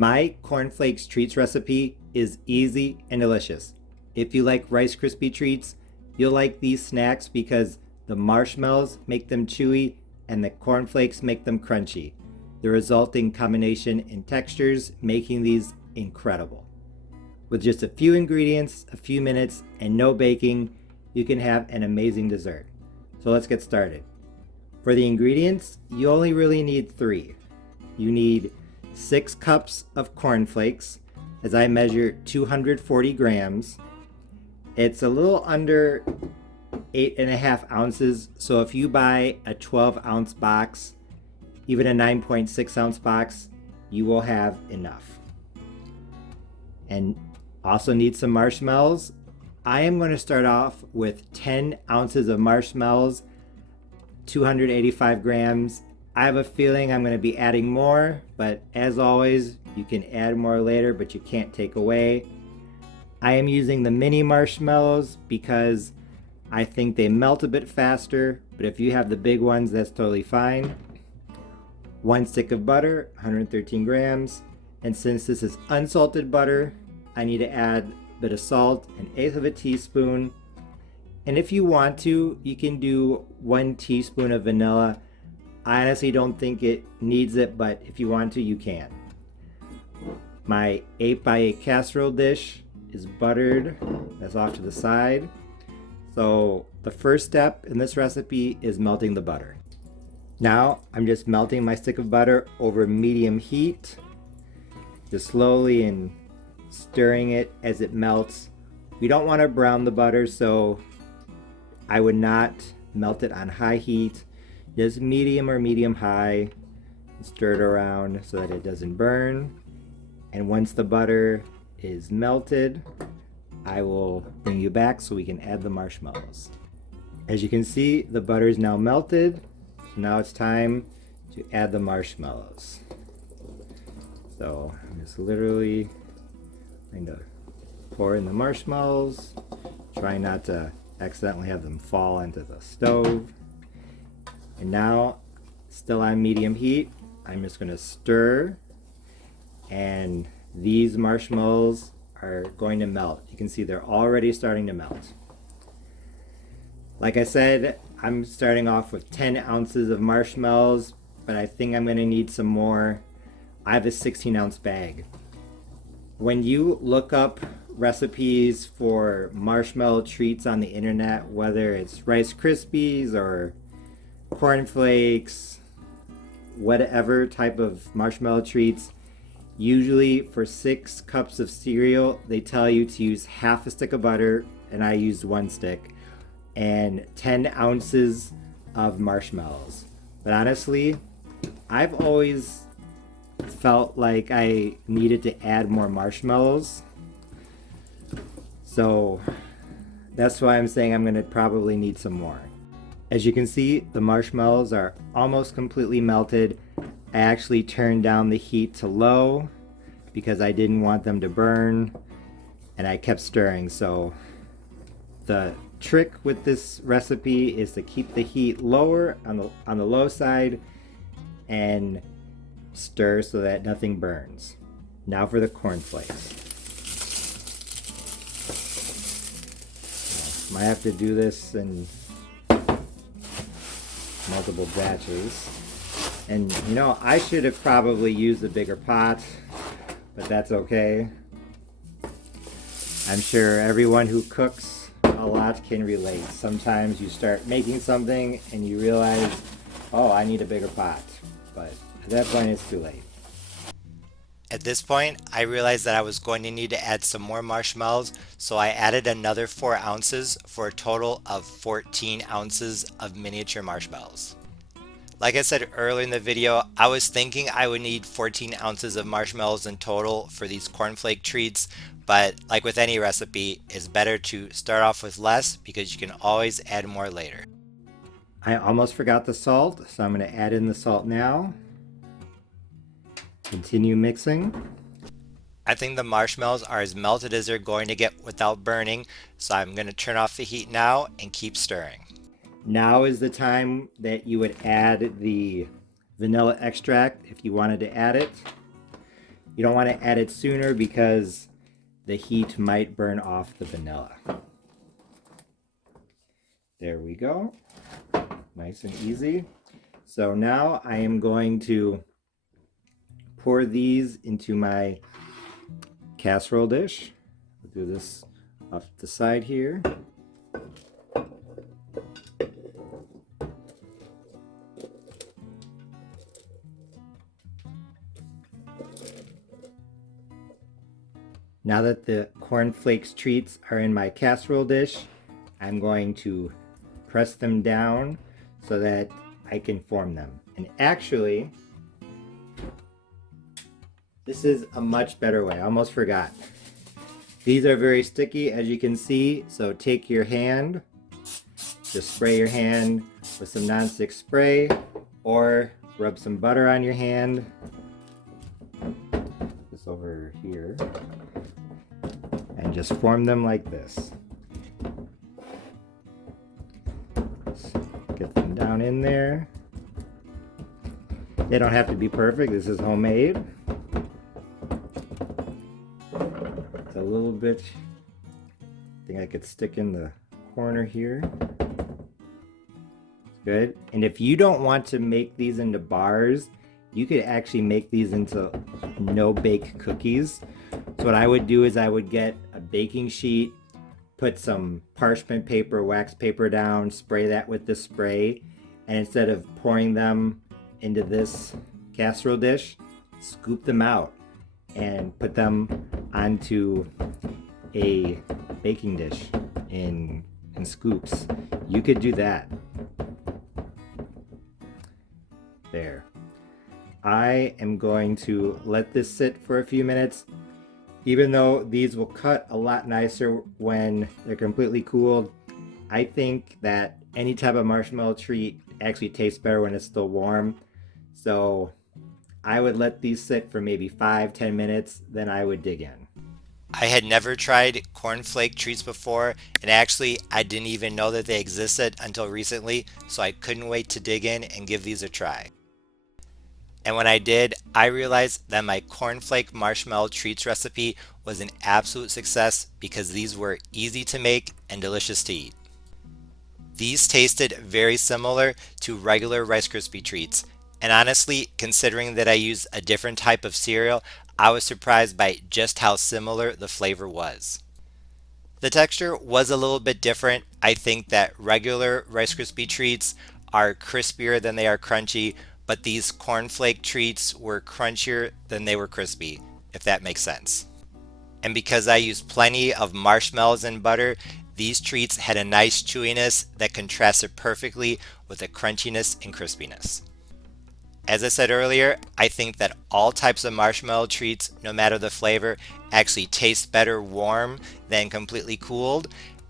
My cornflakes treats recipe is easy and delicious. If you like Rice Krispie treats, you'll like these snacks because the marshmallows make them chewy and the cornflakes make them crunchy. The resulting combination in textures making these incredible. With just a few ingredients, a few minutes, and no baking, you can have an amazing dessert. So let's get started. For the ingredients, you only really need 3. You need 6 cups of cornflakes, as I measure 240 grams. It's a little under 8.5 ounces, so if you buy a 12-ounce box, even a 9.6-ounce box, you will have enough. And also need some marshmallows. I am going to start off with 10 ounces of marshmallows, 285 grams. I have a feeling I'm going to be adding more, but as always, you can add more later, but you can't take away. I am using the mini marshmallows because I think they melt a bit faster, but if you have the big ones, that's totally fine. 1 stick of butter, 113 grams. And since this is unsalted butter, I need to add a bit of salt, 1/8 of a teaspoon. And if you want to, you can do 1 teaspoon of vanilla. I honestly don't think it needs it, but if you want to, you can. My 8x8 casserole dish is buttered. That's off to the side. So the first step in this recipe is melting the butter. Now I'm just melting my stick of butter over medium heat, just slowly and stirring it as it melts. We don't want to brown the butter, so I would not melt it on high heat. Just medium or medium high. Stir it around so that it doesn't burn. And once the butter is melted, I will bring you back so we can add the marshmallows. As you can see, the butter is now melted. So now it's time to add the marshmallows. So I'm just literally going to pour in the marshmallows. Try not to accidentally have them fall into the stove. And now, still on medium heat, I'm just going to stir, and these marshmallows are going to melt. You can see they're already starting to melt. Like I said, I'm starting off with 10 ounces of marshmallows, but I think I'm going to need some more. I have a 16-ounce bag. When you look up recipes for marshmallow treats on the internet, whether it's Rice Krispies or cornflakes, whatever type of marshmallow treats, usually for 6 cups of cereal, they tell you to use half a stick of butter, and I used 1 stick, and 10 ounces of marshmallows. But honestly, I've always felt like I needed to add more marshmallows. So that's why I'm saying I'm going to probably need some more. As you can see, the marshmallows are almost completely melted. I actually turned down the heat to low because I didn't want them to burn, and I kept stirring. So the trick with this recipe is to keep the heat lower on the low side and stir so that nothing burns. Now for the cornflakes. Might have to do this in multiple batches. And you know, I should have probably used a bigger pot, but that's okay. I'm sure everyone who cooks a lot can relate. Sometimes you start making something and you realize, oh, I need a bigger pot. But at that point, it's too late. At this point, I realized that I was going to need to add some more marshmallows, so I added another 4 ounces for a total of 14 ounces of miniature marshmallows. Like I said earlier in the video, I was thinking I would need 14 ounces of marshmallows in total for these cornflake treats, but like with any recipe, it's better to start off with less because you can always add more later. I almost forgot the salt, so I'm going to add in the salt now. Continue mixing. I think the marshmallows are as melted as they're going to get without burning, so I'm going to turn off the heat now and keep stirring. Now is the time that you would add the vanilla extract if you wanted to add it. You don't want to add it sooner because the heat might burn off the vanilla. There we go. Nice and easy. So now I am going to pour these into my casserole dish. I'll do this off the side here. Now that the cornflakes treats are in my casserole dish, I'm going to press them down so that I can form them. And actually, this is a much better way. I almost forgot. These are very sticky, as you can see, so take your hand, just spray your hand with some nonstick spray, or rub some butter on your hand. This over here. And just form them like this. Just get them down in there. They don't have to be perfect. This is homemade. It's a little bit, I think I could stick in the corner here. It's good. And if you don't want to make these into bars, you could actually make these into no-bake cookies. So what I would do is I would get a baking sheet, put some parchment paper, wax paper down, spray that with the spray, and instead of pouring them into this casserole dish, scoop them out and put them onto a baking dish in scoops. You could do that. There. I am going to let this sit for a few minutes. Even though these will cut a lot nicer when they're completely cooled, I think that any type of marshmallow treat actually tastes better when it's still warm. So I would let these sit for maybe 5-10 minutes, then I would dig in. I had never tried cornflake treats before, and actually I didn't even know that they existed until recently, so I couldn't wait to dig in and give these a try. And when I did, I realized that my cornflake marshmallow treats recipe was an absolute success because these were easy to make and delicious to eat. These tasted very similar to regular Rice Krispie treats, and honestly, considering that I used a different type of cereal, I was surprised by just how similar the flavor was. The texture was a little bit different. I think that regular Rice Krispie treats are crispier than they are crunchy, but these cornflake treats were crunchier than they were crispy, if that makes sense. And because I used plenty of marshmallows and butter, these treats had a nice chewiness that contrasted perfectly with the crunchiness and crispiness. As I said earlier, I think that all types of marshmallow treats, no matter the flavor, actually taste better warm than completely cooled.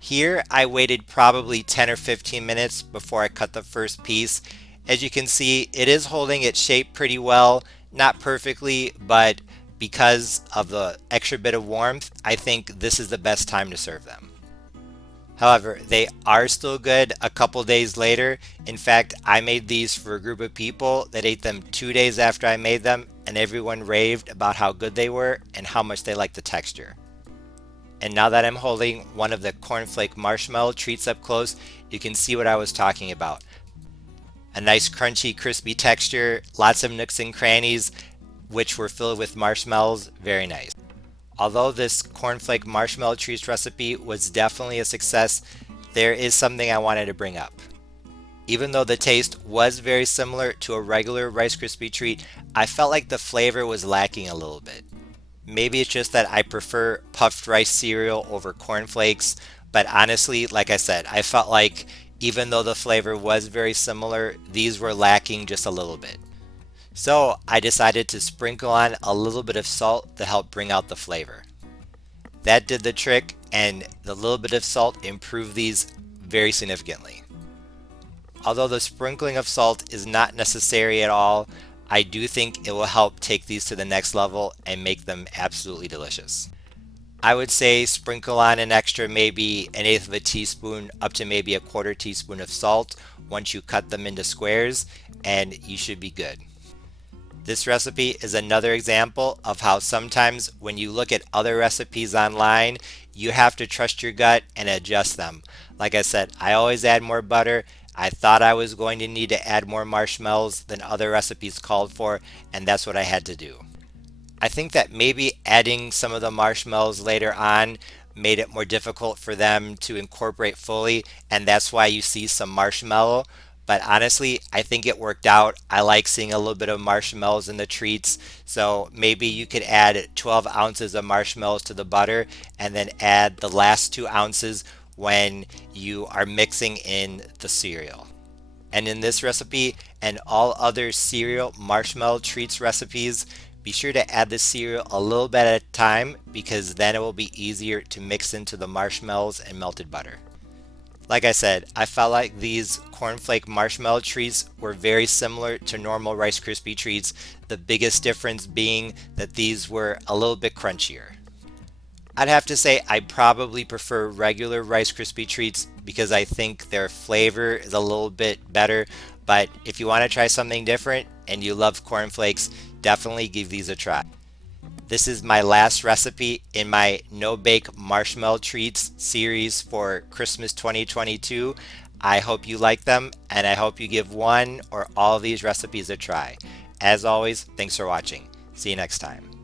Here, I waited probably 10 or 15 minutes before I cut the first piece. As you can see, it is holding its shape pretty well, not perfectly, but because of the extra bit of warmth, I think this is the best time to serve them. However, they are still good a couple days later. In fact, I made these for a group of people that ate them 2 days after I made them, and everyone raved about how good they were and how much they liked the texture. And now that I'm holding one of the cornflake marshmallow treats up close, you can see what I was talking about. A nice crunchy, crispy texture, lots of nooks and crannies, which were filled with marshmallows, very nice. Although this cornflake marshmallow treats recipe was definitely a success, there is something I wanted to bring up. Even though the taste was very similar to a regular Rice Krispie treat, I felt like the flavor was lacking a little bit. Maybe it's just that I prefer puffed rice cereal over cornflakes, but honestly, like I said, I felt like even though the flavor was very similar, these were lacking just a little bit. So I decided to sprinkle on a little bit of salt to help bring out the flavor. That did the trick, and the little bit of salt improved these very significantly. Although the sprinkling of salt is not necessary at all, I do think it will help take these to the next level and make them absolutely delicious. I would say sprinkle on an extra maybe 1/8 of a teaspoon up to maybe 1/4 teaspoon of salt once you cut them into squares, and you should be good. This recipe is another example of how sometimes when you look at other recipes online, you have to trust your gut and adjust them. Like I said, I always add more butter. I thought I was going to need to add more marshmallows than other recipes called for, and that's what I had to do. I think that maybe adding some of the marshmallows later on made it more difficult for them to incorporate fully, and that's why you see some marshmallow. But honestly, I think it worked out. I like seeing a little bit of marshmallows in the treats, so maybe you could add 12 ounces of marshmallows to the butter and then add the last 2 ounces when you are mixing in the cereal. And in this recipe and all other cereal marshmallow treats recipes, be sure to add the cereal a little bit at a time because then it will be easier to mix into the marshmallows and melted butter. Like I said, I felt like these cornflake marshmallow treats were very similar to normal Rice Krispie treats, the biggest difference being that these were a little bit crunchier. I'd have to say I probably prefer regular Rice Krispie treats because I think their flavor is a little bit better, but if you want to try something different and you love cornflakes, definitely give these a try. This is my last recipe in my no bake marshmallow treats series for Christmas 2022. I hope you like them and I hope you give one or all of these recipes a try. As always, thanks for watching. See you next time.